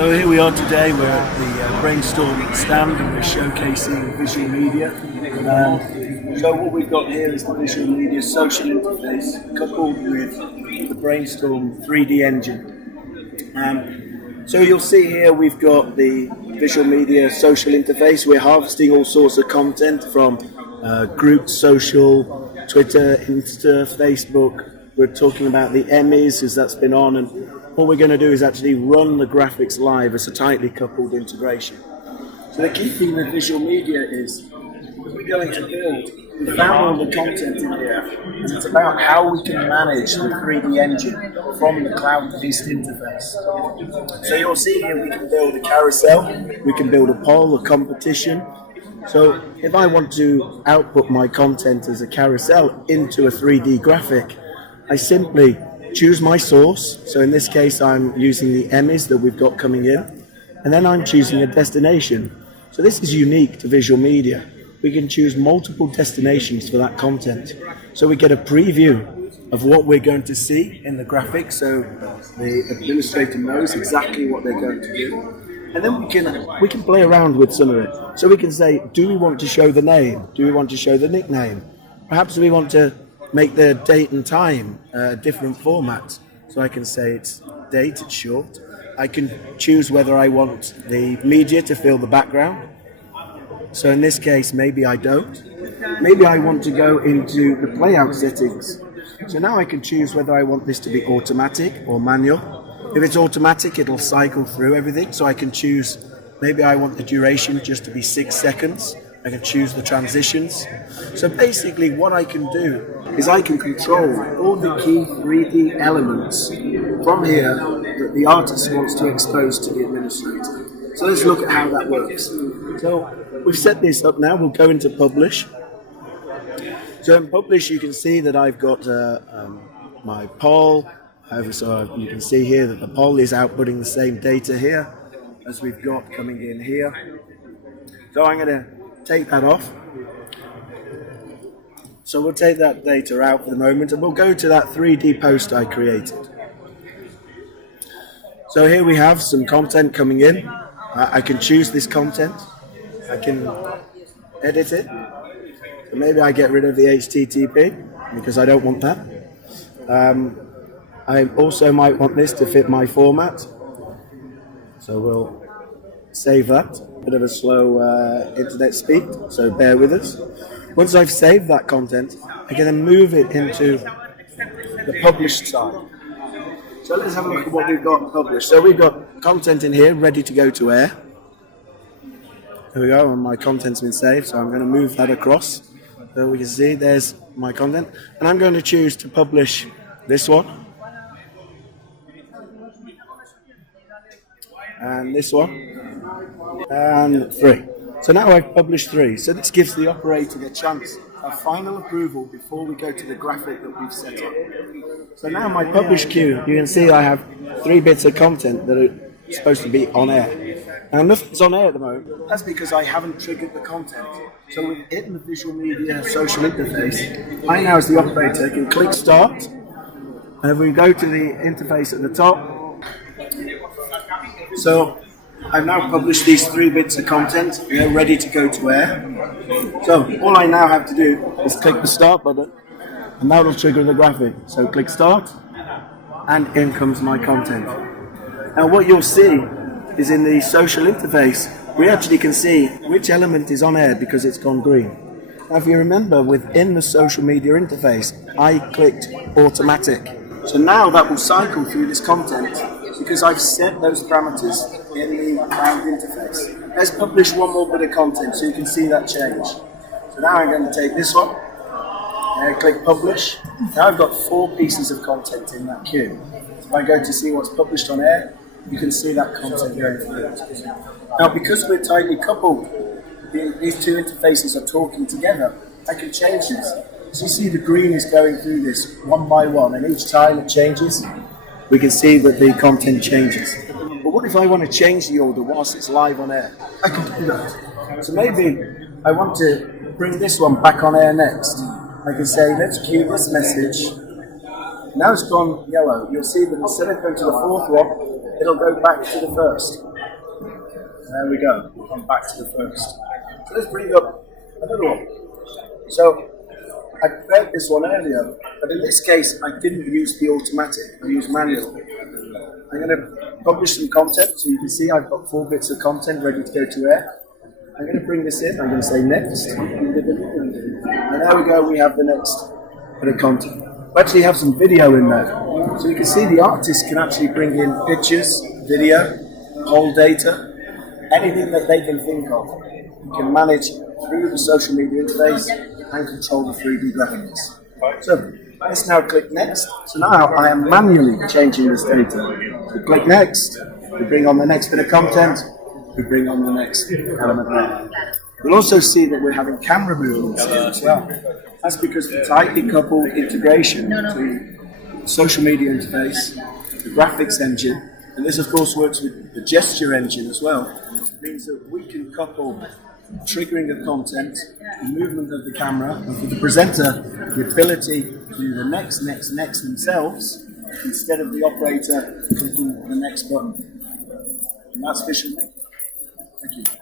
So here we are today, we're at the Brainstorm stand and we're showcasing visual media. So what we've got here is the visual media social interface coupled with the Brainstorm 3D engine. So you'll see here we've got the visual media social interface. We're harvesting all sorts of content from group social, Twitter, Insta, Facebook. We're talking about the Emmys as that's been on, and what we're going to do is actually run the graphics live as a tightly coupled integration. So the key thing with visual media is we're going to build, we found all the content in here, and it's about how we can manage the 3D engine from the cloud-based interface. So you'll see here we can build a carousel, we can build a poll, a competition. So if I want to output my content as a carousel into a 3D graphic, I simply choose my source. So in this case, I'm using the Emmys that we've got coming in, and then I'm choosing a destination. So this is unique to visual media. We can choose multiple destinations for that content. So we get a preview of what we're going to see in the graphic, so the administrator knows exactly what they're going to do. And then we can play around with some of it. So we can say, do we want to show the name? Do we want to show the nickname? Perhaps we want to make the date and time different formats. So I can say it's date, it's short. I can choose whether I want the media to fill the background. So in this case, maybe I don't. Maybe I want to go into the playout settings. So now I can choose whether I want this to be automatic or manual. If it's automatic, it'll cycle through everything. So I can choose, maybe I want the duration just to be 6 seconds. I can choose the transitions. So basically what I can do is I can control all the key 3D elements from here that the artist wants to expose to the administrator. So let's look at how that works. So we've set this up now, we'll go into publish. So in publish you can see that I've got my poll. So you can see here that the poll is outputting the same data here as we've got coming in here. So I'm going to take that off. So we'll take that data out for the moment and we'll go to that 3D post I created. So here we have some content coming in. I can choose this content. I can edit it. So maybe I get rid of the HTTP because I don't want that. I also might want this to fit my format. So we'll save that. Bit of a slow internet speed, so bear with us. Once I've saved that content, I can then move it into the published side. So let's have a look at what we've got published. So we've got content in here ready to go to air. There we go, and my content's been saved, so I'm going to move that across. So we can see there's my content. And I'm going to choose to publish this one. And this one. And 3. So now I've published 3. So this gives the operator a chance of final approval before we go to the graphic that we've set up. So now my publish queue, you can see I have 3 bits of content that are supposed to be on air. Now nothing's on air at the moment. That's because I haven't triggered the content. So within the visual media social interface, I now as the operator can click start. And if we go to the interface at the top, so I've now published these 3 bits of content. They're ready to go to air. So all I now have to do is click the start button, and that will trigger the graphic. So click start, and in comes my content. Now what you'll see is in the social interface, we actually can see which element is on air because it's gone green. Now if you remember, within the social media interface, I clicked automatic. So now that will cycle through this content because I've set those parameters in the cloud interface. Let's publish one more bit of content so you can see that change. So now I'm going to take this one and click publish. Now I've got 4 pieces of content in that queue. If I go to see what's published on air, you can see that content going through. Now because we're tightly coupled, these 2 interfaces are talking together, I can change this. So you see the green is going through this one by one, and each time it changes, we can see that the content changes. But what if I want to change the order whilst it's live on air? I can do that. So maybe I want to bring this one back on air next. I can say, let's queue this message. Now it's gone yellow. You'll see that instead of going to the 4th one, it'll go back to the 1st. There we go. We'll come back to the first. So let's bring up another one. So I prepared this one earlier, but in this case I didn't use the automatic, I used manual. I'm going to publish some content, so you can see I've got 4 bits of content ready to go to air. I'm going to bring this in, I'm going to say next, and there we go, we have the next bit of content. We actually have some video in there, so you can see the artist can actually bring in pictures, video, whole data, anything that they can think of. You can manage through the social media interface and control the 3D graphics. So let's now click next. So now I am manually changing this data. So click next, we bring on the next bit of content, we bring on the next element there. You'll also see that we're having camera movements here as well. That's because the tightly coupled integration between the social media interface, the graphics engine, and this of course works with the gesture engine as well. It means that we can couple triggering of content, the movement of the camera, and for the presenter, the ability to do the next themselves, instead of the operator clicking the next button. And that's VisualMedia. Thank you.